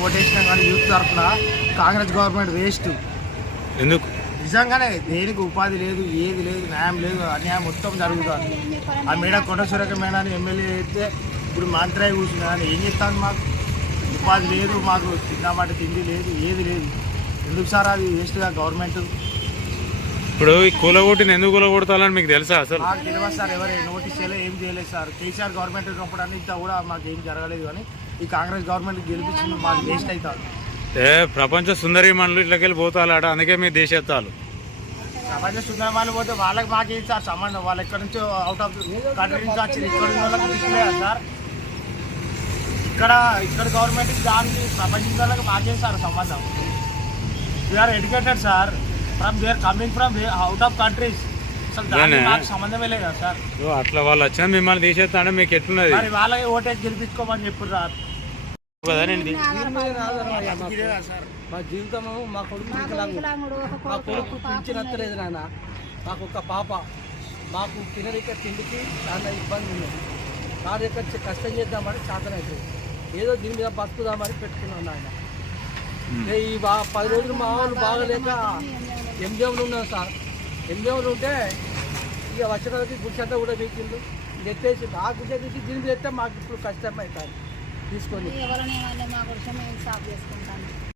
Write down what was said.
తరఫున Congress government waste. ఎందుకు? నిజంగానే దేనికి ఉపాధి లేదు ఏది లేదు న్యాయం లేదు అన్యాయం మొత్తం జరుగుతుంది. ఆ మేడ కొండ సురేఖ మేడాన్ని ఎమ్మెల్యే అయితే ఇప్పుడు మంత్రి అయి కూర్చున్నా కానీ ఏం చెప్తాను మాకు? ఉపాధి లేదు మాకు తిన్నామాట తిండి లేదు ఏది లేదు. ఎందుకు సార్ అది వేస్ట్గా గవర్నమెంట్? ఇప్పుడు ఈ కూలగొట్టిన ఎందుకు కూలగొడతాలని మీకు తెలుసా అసలు? మాకు తెలియదు సార్ ఎవరు నోటీస్ చేయలేదు ఏం చేయలేదు సార్. కేసీఆర్ గవర్నమెంట్ ఉన్నప్పుడు అన్ని ఇంత కూడా మాకు ఏం జరగలేదు కానీ ఈ కాంగ్రెస్ గవర్నమెంట్ గెలిపించింది మాకు వేస్ట్ అవుతారు ఏ ప్రపంచ సుందరి మనలు ఇట్లకెళ్ళి పోతాలాట అందుకే మీ దేశెత్తాలు ప్రపంచ సుందరమాలు పోతే వాళ్ళకి మాకేం సార్ సంబంధం. వాళ్ళు ఎక్కడి నుంచో అవుట్ ఆఫ్ కంట్రీ నుంచి వచ్చి ఇక్కడ ఉన్న వాళ్ళకి దిక్కులేదా సార్? ఇక్కడ ఇక్కడ గవర్నమెంట్ దానికి ప్రపంచ వాళ్ళకి మాకేం సార్ సంబంధం. We are educated sir from we are coming from out of countries అసలు దానికి. మాకు సంబంధమే లేదు కదా సార్ అట్లా వాళ్ళు వచ్చినా మిమ్మల్ని తీసేస్తా అంటే మీకు ఎట్లున్నది? మరి వాళ్ళకి ఓటేసి గెలిపించుకోమని చెప్పారు సార్ మా జీవితము మా కొడుకు వికలాంగుడు. మా కొడుకు పింఛనత్తలేదు నాన్న. మాకు ఒక పాప. మాకు తినరిక తిండికి చాలా ఇబ్బంది ఉంది కారు ఎక్కడ కష్టం చేద్దామని సాధన అవుతుంది ఏదో దీని మీద బతుకుదామని పెట్టుకున్నాను నాయన. ఈ బా పది రోజులు మా వాళ్ళు బాగలేక ఎంజేవులు ఉన్నాం సార్. ఎంజేవులు ఉంటే ఇక వచ్చడానికి గుడిసంతా కూడా వీకిండు ఎత్తేసి ఆ గుడ్డ తీసి దీని మీద ఎత్తే మాకు ఇప్పుడు కష్టం అవుతుంది. తీసుకోండి. ఎవరైనా మా కోసం మేము సాఫ్ చేసుకుంటాం.